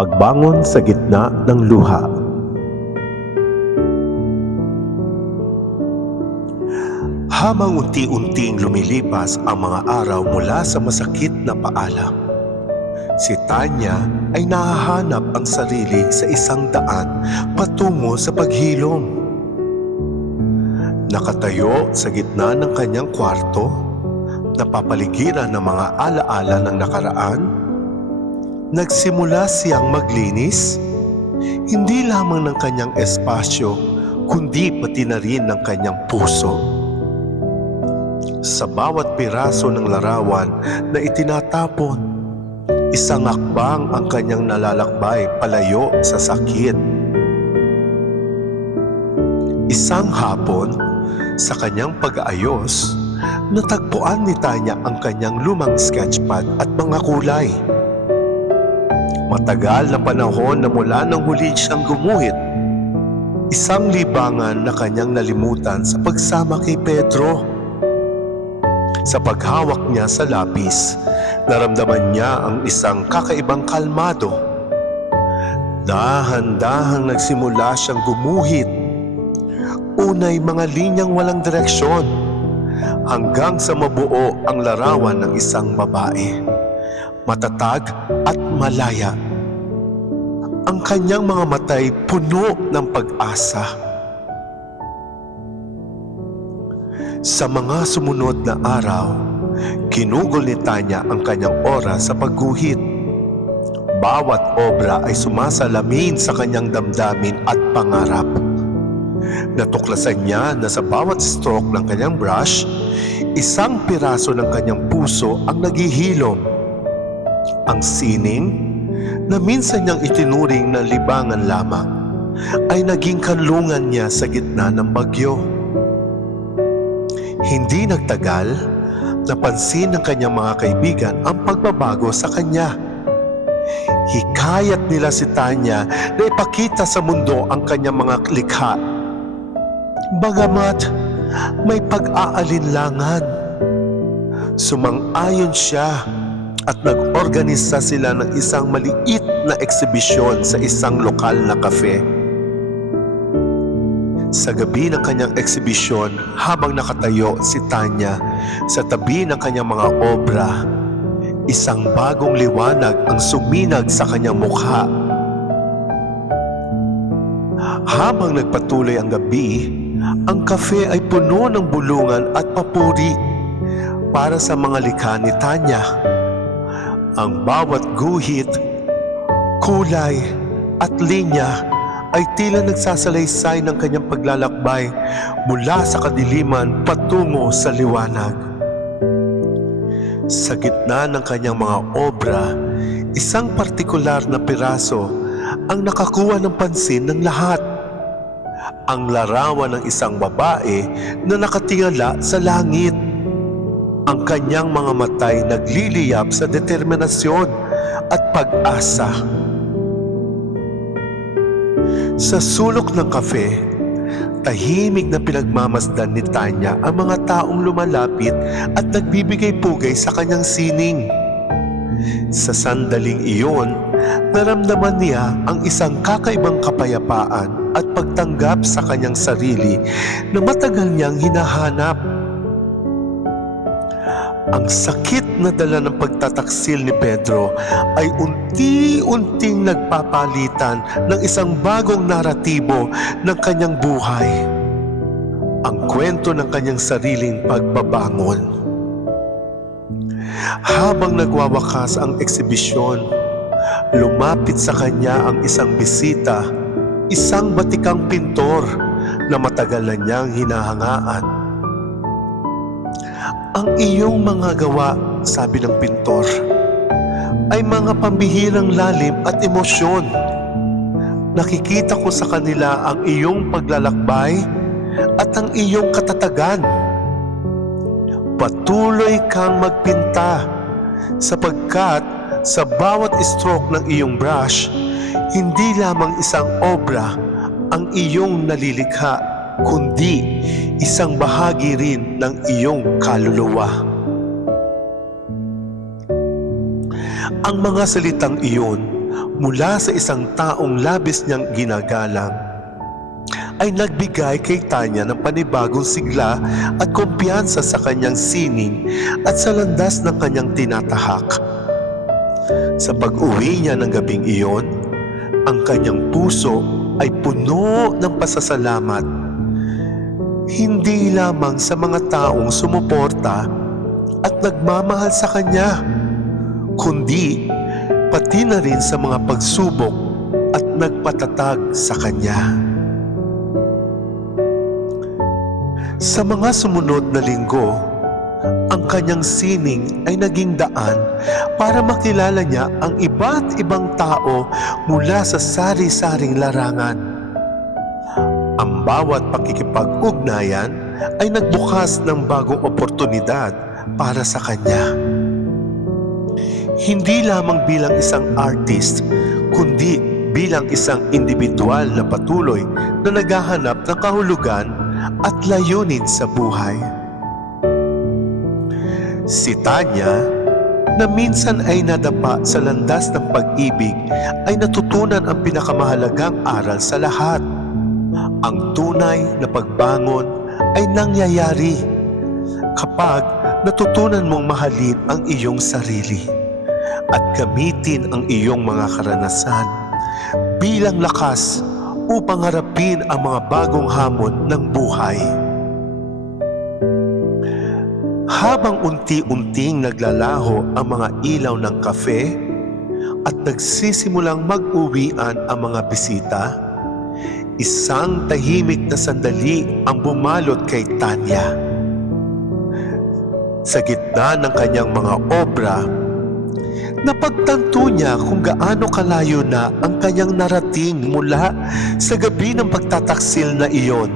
Pagbangon sa gitna ng luha. Habang unti-unting lumilipas ang mga araw mula sa masakit na paalam, si Tanya ay nahahanap ang sarili sa isang daan patungo sa paghilom. Nakatayo sa gitna ng kanyang kwarto, napapaligiran ng mga alaala ng nakaraan, nagsimula siyang maglinis, hindi lamang ng kanyang espasyo, kundi pati na rin ng kanyang puso. Sa bawat piraso ng larawan na itinatapon, isang hakbang ang kanyang nalalakbay palayo sa sakit. Isang hapon, sa kanyang pag-aayos, natagpuan ni Tanya ang kanyang lumang sketchpad at mga kulay. Matagal na panahon na mula nang huli siyang gumuhit, isang libangan na kanyang nalimutan sa pagsama kay Pedro. Sa paghawak niya sa lapis, naramdaman niya ang isang kakaibang kalmado. Dahan-dahang nagsimula siyang gumuhit. Unay mga linyang walang direksyon, hanggang sa mabuo ang larawan ng isang babae, matatag at malaya. Ang kanyang mga matay puno ng pag-asa. Sa mga sumunod na araw, kinugol ni Tanya ang kanyang oras sa pagguhit. Bawat obra ay sumasalamin sa kanyang damdamin at pangarap. Natuklasan niya na sa bawat stroke ng kanyang brush, isang piraso ng kanyang puso ang naghihilom. Ang sining, na minsan niyang itinuring na libangan lamang, ay naging kanlungan niya sa gitna ng bagyo. Hindi nagtagal, napansin ng kanyang mga kaibigan ang pagbabago sa kanya. Hikayat nila si Tanya na ipakita sa mundo ang kanyang mga likha. Bagamat may pag-aalinlangan, sumang-ayon siya at nag-organisa sila ng isang maliit na eksibisyon sa isang lokal na kafe. Sa gabi ng kanyang eksibisyon, habang nakatayo si Tanya sa tabi ng kanyang mga obra, isang bagong liwanag ang suminag sa kanyang mukha. Habang nagpatuloy ang gabi, ang kafe ay puno ng bulungan at papuri para sa mga likha ni Tanya. Ang bawat guhit, kulay at linya ay tila nagsasalaysay ng kanyang paglalakbay mula sa kadiliman patungo sa liwanag. Sa gitna ng kanyang mga obra, isang partikular na piraso ang nakakuha ng pansin ng lahat. Ang larawan ng isang babae na nakatingala sa langit. Ang kanyang mga matay nagliliyab sa determinasyon at pag-asa. Sa sulok ng kafe, tahimik na pinagmamasdan ni Tanya ang mga taong lumalapit at nagbibigay pugay sa kanyang sining. Sa sandaling iyon, naramdaman niya ang isang kakaibang kapayapaan at pagtanggap sa kanyang sarili na matagal niyang hinahanap. Ang sakit na dala ng pagtataksil ni Pedro ay unti-unting nagpapalitan ng isang bagong naratibo ng kanyang buhay. Ang kwento ng kanyang sariling pagbabangon. Habang nagwawakas ang eksibisyon, lumapit sa kanya ang isang bisita, isang batikang pintor na matagal na niyang hinahangaan. Ang iyong mga gawa, sabi ng pintor, ay mga pambihirang lalim at emosyon. Nakikita ko sa kanila ang iyong paglalakbay at ang iyong katatagan. Patuloy kang magpinta sapagkat sa bawat stroke ng iyong brush, hindi lamang isang obra ang iyong nalilikha, kundi isang bahagi rin ng iyong kaluluwa. Ang mga salitang iyon mula sa isang taong labis niyang ginagalang ay nagbigay kay Tanya ng panibagong sigla at kumpiyansa sa kanyang sining at sa landas ng kanyang tinatahak. Sa pag-uwi niya ng gabing iyon, ang kanyang puso ay puno ng pasasalamat, hindi lamang sa mga taong sumuporta at nagmamahal sa kanya, kundi pati na rin sa mga pagsubok at nagpatatag sa kanya. Sa mga sumunod na linggo, ang kanyang sining ay naging daan para makilala niya ang iba't ibang tao mula sa sari-saring larangan. Ang bawat pakikipag-ugnayan ay nagbukas ng bagong oportunidad para sa kanya. Hindi lamang bilang isang artist, kundi bilang isang individual na patuloy na naghahanap ng kahulugan at layunin sa buhay. Si Tanya, na minsan ay nadapa sa landas ng pag-ibig, ay natutunan ang pinakamahalagang aral sa lahat. Ang tunay na pagbangon ay nangyayari kapag natutunan mong mahalin ang iyong sarili at gamitin ang iyong mga karanasan bilang lakas upang harapin ang mga bagong hamon ng buhay. Habang unti-unting naglalaho ang mga ilaw ng kafe at nagsisimulang mag-uwian ang mga bisita, isang tahimik na sandali ang bumalot kay Tanya. Sa gitna ng kanyang mga obra, napagtanto niya kung gaano kalayo na ang kanyang narating mula sa gabi ng pagtataksil na iyon.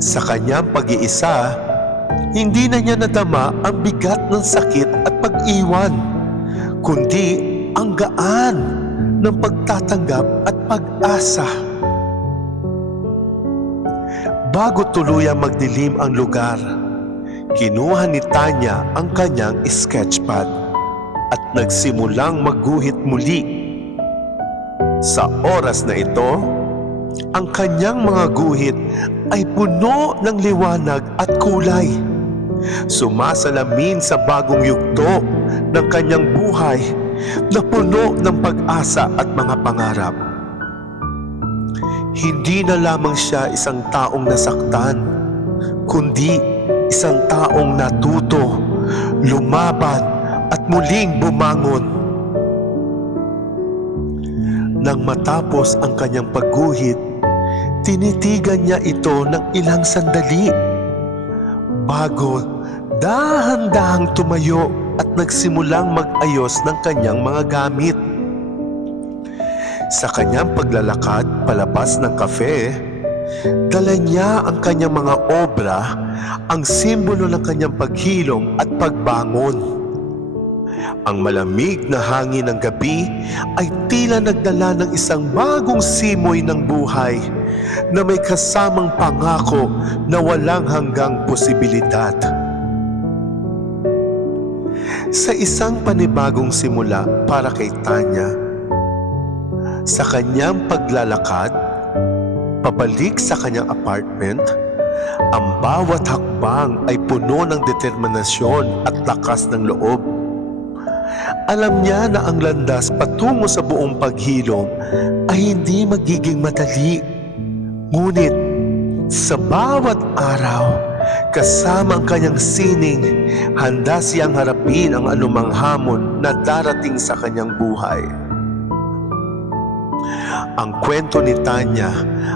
Sa kanyang pag-iisa, hindi na niya nadama ang bigat ng sakit at pag-iwan, kundi ang gaan ng pagtatanggap at pag-asa. Bago tuluyang magdilim ang lugar, kinuha ni Tanya ang kanyang sketchpad at nagsimulang magguhit muli. Sa oras na ito, ang kanyang mga guhit ay puno ng liwanag at kulay, sumasalamin sa bagong yugto ng kanyang buhay na puno ng pag-asa at mga pangarap. Hindi na lamang siya isang taong nasaktan, kundi isang taong natuto, lumaban at muling bumangon. Nang matapos ang kanyang pagguhit, tinitigan niya ito ng ilang sandali bago dahan-dahang tumayo at nagsimulang mag-ayos ng kanyang mga gamit. Sa kanyang paglalakad palabas ng kafe, dala niya ang kanyang mga obra, ang simbolo ng kanyang paghilom at pagbangon. Ang malamig na hangin ng gabi ay tila nagdala ng isang bagong simoy ng buhay na may kasamang pangako na walang hanggang posibilidad. Sa isang panibagong simula para kay Tanya, sa kanyang paglalakad pabalik sa kanyang apartment, ang bawat hakbang ay puno ng determinasyon at lakas ng loob. Alam niya na ang landas patungo sa buong paghilom ay hindi magiging madali. Ngunit sa bawat araw, kasama ang kanyang sining, handa siyang harapin ang anumang hamon na darating sa kanyang buhay. Ang kwento ni Tanya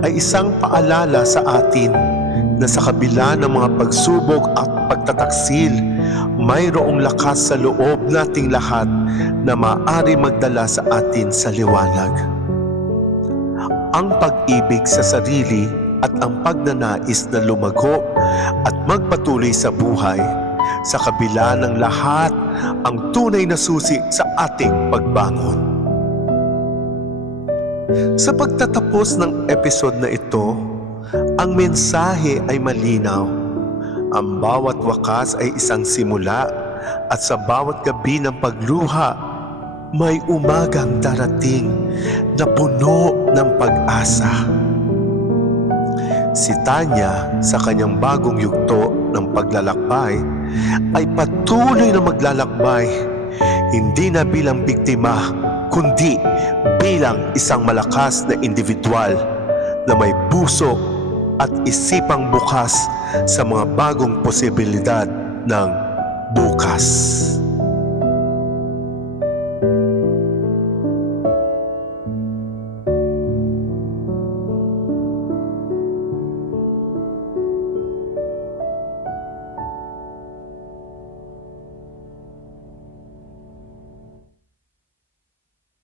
ay isang paalala sa atin na sa kabila ng mga pagsubok at pagtataksil, mayroong lakas sa loob nating lahat na maaari magdala sa atin sa liwanag. Ang pag-ibig sa sarili at ang pagnanais na lumago at magpatuloy sa buhay, sa kabila ng lahat, ang tunay na susi sa ating pagbangon. Sa pagtatapos ng episode na ito, ang mensahe ay malinaw. Ang bawat wakas ay isang simula at sa bawat gabi ng pagluha, may umagang darating na puno ng pag-asa. Si Tanya sa kanyang bagong yugto ng paglalakbay ay patuloy na maglalakbay, hindi na bilang biktima kundi bilang isang malakas na individual na may puso at isipang bukas sa mga bagong posibilidad ng bukas.